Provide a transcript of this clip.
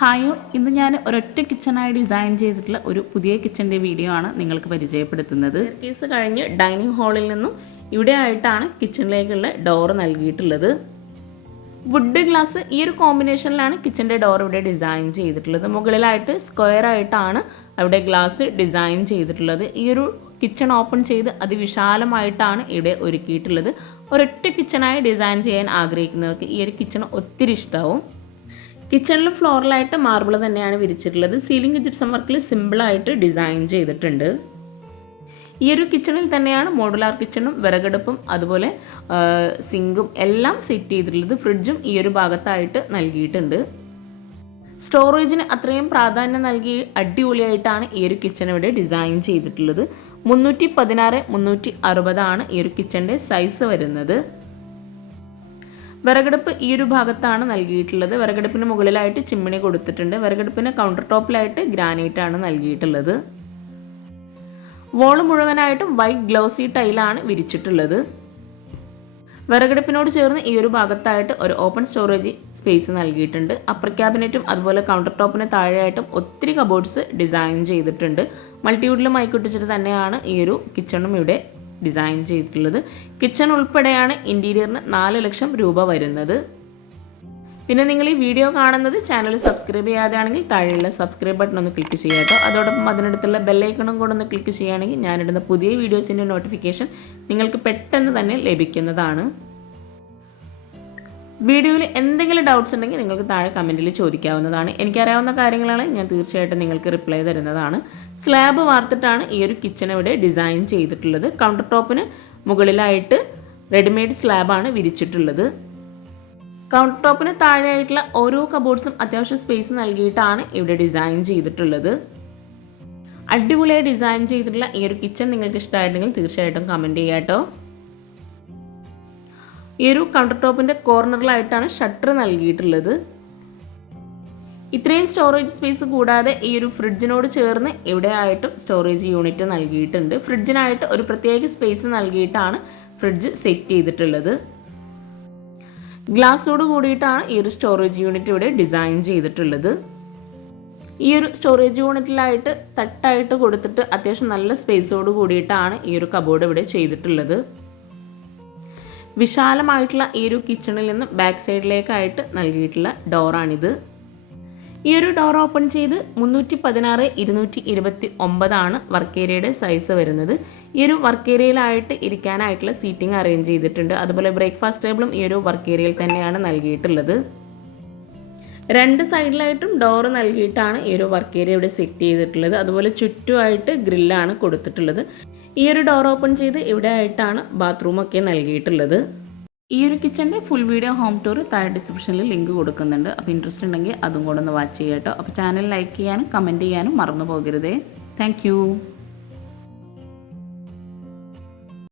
Hi ഇന്ന് ഞാൻ ഒരൊറ്റ കിച്ചണായി ഡിസൈൻ ചെയ്തിട്ടുള്ള ഒരു പുതിയ കിച്ചന്റെ വീഡിയോ ആണ് നിങ്ങൾക്ക് പരിചയപ്പെടുത്തുന്നത്. കേസ് കഴിഞ്ഞ് ഡൈനിങ് ഹാളിൽ നിന്നും ഇവിടെ ആയിട്ടാണ് കിച്ചണിലേക്കുള്ള ഡോർ നൽകിയിട്ടുള്ളത്. വുഡ് ഗ്ലാസ് ഈ ഒരു കോമ്പിനേഷനിലാണ് കിച്ചന്റെ ഡോർ ഇവിടെ ഡിസൈൻ ചെയ്തിട്ടുള്ളത്. മുകളിലായിട്ട് സ്ക്വയർ ആയിട്ടാണ് അവിടെ ഗ്ലാസ് ഡിസൈൻ ചെയ്തിട്ടുള്ളത്. ഈ ഒരു കിച്ചൺ ഓപ്പൺ ചെയ്ത് അതിവിശാലമായിട്ടാണ് ഇവിടെ ഒരുക്കിയിട്ടുള്ളത്. ഒരൊറ്റ കിച്ചണായി ഡിസൈൻ ചെയ്യാൻ ആഗ്രഹിക്കുന്നവർക്ക് ഈ ഒരു കിച്ചൺ ഒത്തിരി ഇഷ്ടമാവും കിച്ചണിലും ഫ്ലോറിലായിട്ട് മാർബിൾ തന്നെയാണ് വിരിച്ചിട്ടുള്ളത്. സീലിംഗ് ജിപ്സം വർക്കിൽ സിമ്പിളായിട്ട് ഡിസൈൻ ചെയ്തിട്ടുണ്ട്. ഈ ഒരു കിച്ചണിൽ തന്നെയാണ് മോഡുലാർ കിച്ചണും വിറകടുപ്പും അതുപോലെ സിങ്കും എല്ലാം സെറ്റ് ചെയ്തിട്ടുള്ളത്. ഫ്രിഡ്ജും ഈ ഒരു ഭാഗത്തായിട്ട് നൽകിയിട്ടുണ്ട്. സ്റ്റോറേജിന് അത്രയും പ്രാധാന്യം നൽകി അടിപൊളിയായിട്ടാണ് ഈ ഒരു കിച്ചൺ ഇവിടെ ഡിസൈൻ ചെയ്തിട്ടുള്ളത്. മുന്നൂറ്റി പതിനാറ് മുന്നൂറ്റി അറുപതാണ് ഈ ഒരു കിച്ചന്റെ സൈസ് വരുന്നത്. വിറകടുപ്പ് ഈ ഒരു ഭാഗത്താണ് നൽകിയിട്ടുള്ളത്. വിറകടുപ്പിന് മുകളിലായിട്ട് ചിമ്മിണി കൊടുത്തിട്ടുണ്ട്. വിറകടുപ്പിന് കൗണ്ടർ ടോപ്പിലായിട്ട് ഗ്രാനൈറ്റ് ആണ് നൽകിയിട്ടുള്ളത്. വോൾ മുഴുവനായിട്ടും വൈറ്റ് ഗ്ലൗസി ടൈലാണ് വിരിച്ചിട്ടുള്ളത്. വിറകടുപ്പിനോട് ചേർന്ന് ഈ ഒരു ഭാഗത്തായിട്ട് ഒരു ഓപ്പൺ സ്റ്റോറേജ് സ്പേസ് നൽകിയിട്ടുണ്ട്. അപ്പർ ക്യാബിനറ്റും അതുപോലെ കൗണ്ടർ ടോപ്പിന് താഴെയായിട്ടും ഒത്തിരി കബോർഡ്സ് ഡിസൈൻ ചെയ്തിട്ടുണ്ട്. മൾട്ടിവുഡിലും മൈക്കൊട്ടിച്ചിട്ട് തന്നെയാണ് ഈ ഒരു കിച്ചണും ഇവിടെ ഡിസൈൻ ചെയ്തിട്ടുള്ളത്. കിച്ചൺ ഉൾപ്പെടെയാണ് ഇന്റീരിയറിന് നാല് ലക്ഷം രൂപ വരുന്നത്. പിന്നെ നിങ്ങൾ ഈ വീഡിയോ കാണുന്നത് ചാനൽ സബ്സ്ക്രൈബ് ചെയ്യാതെയാണെങ്കിൽ താഴെയുള്ള സബ്സ്ക്രൈബ് ബട്ടൺ ഒന്ന് ക്ലിക്ക് ചെയ്യുക അതോടൊപ്പം അതിനടുത്തുള്ള ബെല്ലൈക്കണും കൂടെ ഒന്ന് ക്ലിക്ക് ചെയ്യുകയാണെങ്കിൽ ഞാനിടുന്ന പുതിയ വീഡിയോസിന്റെ നോട്ടിഫിക്കേഷൻ നിങ്ങൾക്ക് പെട്ടെന്ന് തന്നെ ലഭിക്കുന്നതാണ്. വീഡിയോയിൽ എന്തെങ്കിലും ഡൗട്ട്സ് ഉണ്ടെങ്കിൽ നിങ്ങൾക്ക് താഴെ കമന്റിൽ ചോദിക്കാവുന്നതാണ്. എനിക്കറിയാവുന്ന കാര്യങ്ങളാണ് ഞാൻ തീർച്ചയായിട്ടും നിങ്ങൾക്ക് റിപ്ലൈ തരുന്നതാണ്. സ്ലാബ് വാർത്തിട്ടാണ് ഈ ഒരു കിച്ചൺ ഇവിടെ ഡിസൈൻ ചെയ്തിട്ടുള്ളത്. കൗണ്ടർ ടോപ്പിന് മുകളിലായിട്ട് റെഡിമെയ്ഡ് സ്ലാബാണ് വിരിച്ചിട്ടുള്ളത്. കൗണ്ടർ ടോപ്പിന് താഴെയായിട്ടുള്ള ഓരോ കബോർഡ്സും അത്യാവശ്യം സ്പേസ് നൽകിയിട്ടാണ് ഇവിടെ ഡിസൈൻ ചെയ്തിട്ടുള്ളത്. അടിപൊളിയായി ഡിസൈൻ ചെയ്തിട്ടുള്ള ഈ ഒരു കിച്ചൺ നിങ്ങൾക്ക് ഇഷ്ടമായിട്ടുണ്ടെങ്കിൽ തീർച്ചയായിട്ടും കമന്റ് ചെയ്യാം കേട്ടോ ഈ ഒരു കൗണ്ടർ ടോപ്പിന്റെ കോർണറിലായിട്ടാണ് ഷട്ടർ നൽകിയിട്ടുള്ളത്. ഇത്രയും സ്റ്റോറേജ് സ്പേസ് കൂടാതെ ഈ ഒരു ഫ്രിഡ്ജിനോട് ചേർന്ന് ഇവിടെ ആയിട്ടും സ്റ്റോറേജ് യൂണിറ്റ് നൽകിയിട്ടുണ്ട്. ഫ്രിഡ്ജിനായിട്ട് ഒരു പ്രത്യേക സ്പേസ് നൽകിയിട്ടാണ് ഫ്രിഡ്ജ് സെറ്റ് ചെയ്തിട്ടുള്ളത്. ഗ്ലാസ്സോട് കൂടിയിട്ടാണ് ഈ ഒരു സ്റ്റോറേജ് യൂണിറ്റ് ഇവിടെ ഡിസൈൻ ചെയ്തിട്ടുള്ളത്. ഈ ഒരു സ്റ്റോറേജ് യൂണിറ്റിലായിട്ട് തട്ടായിട്ട് കൊടുത്തിട്ട് അത്യാവശ്യം നല്ല സ്പേസോട് കൂടിയിട്ടാണ് ഈ ഒരു കബോർഡ് ഇവിടെ ചെയ്തിട്ടുള്ളത്. വിശാലമായിട്ടുള്ള ഈ ഒരു കിച്ചണിൽ നിന്ന് ബാക്ക് സൈഡിലേക്കായിട്ട് നൽകിയിട്ടുള്ള ഡോറാണിത്. ഈ ഒരു ഡോർ ഓപ്പൺ ചെയ്ത് മുന്നൂറ്റി പതിനാറ് ഇരുന്നൂറ്റി ഇരുപത്തി ഒമ്പതാണ് വർക്ക് ഏരിയയുടെ സൈസ് വരുന്നത്. ഈ ഒരു വർക്ക് ഏരിയയിലായിട്ട് ഇരിക്കാനായിട്ടുള്ള സീറ്റിംഗ് അറേഞ്ച് ചെയ്തിട്ടുണ്ട്. അതുപോലെ ബ്രേക്ക്ഫാസ്റ്റ് ടേബിളും ഈ ഒരു വർക്ക് ഏരിയയിൽ തന്നെയാണ് നൽകിയിട്ടുള്ളത്. രണ്ട് സൈഡിലായിട്ടും ഡോർ നൽകിയിട്ടാണ് ഈ ഒരു വർക്ക് ഏരിയ ഇവിടെ സെറ്റ് ചെയ്തിട്ടുള്ളത്. അതുപോലെ ചുറ്റുമായിട്ട് ഗ്രില്ലാണ് കൊടുത്തിട്ടുള്ളത്. ഈ ഒരു ഡോർ ഓപ്പൺ ചെയ്ത് ഇവിടെ ആയിട്ടാണ് ബാത്റൂമൊക്കെ നൽകിയിട്ടുള്ളത്. ഈ ഒരു കിച്ചന്റെ ഫുൾ വീഡിയോ ഹോം ടൂർ താഴെ ഡിസ്ക്രിപ്ഷനിൽ ലിങ്ക് കൊടുക്കുന്നുണ്ട്. അപ്പോൾ ഇൻട്രസ്റ്റ് ഉണ്ടെങ്കിൽ അതും കൂടെ ഒന്ന് വാച്ച് ചെയ്യാം കേട്ടോ. അപ്പോൾ ചാനൽ ലൈക്ക് ചെയ്യാനും കമന്റ് ചെയ്യാനും മറന്നു പോകരുതേ. താങ്ക്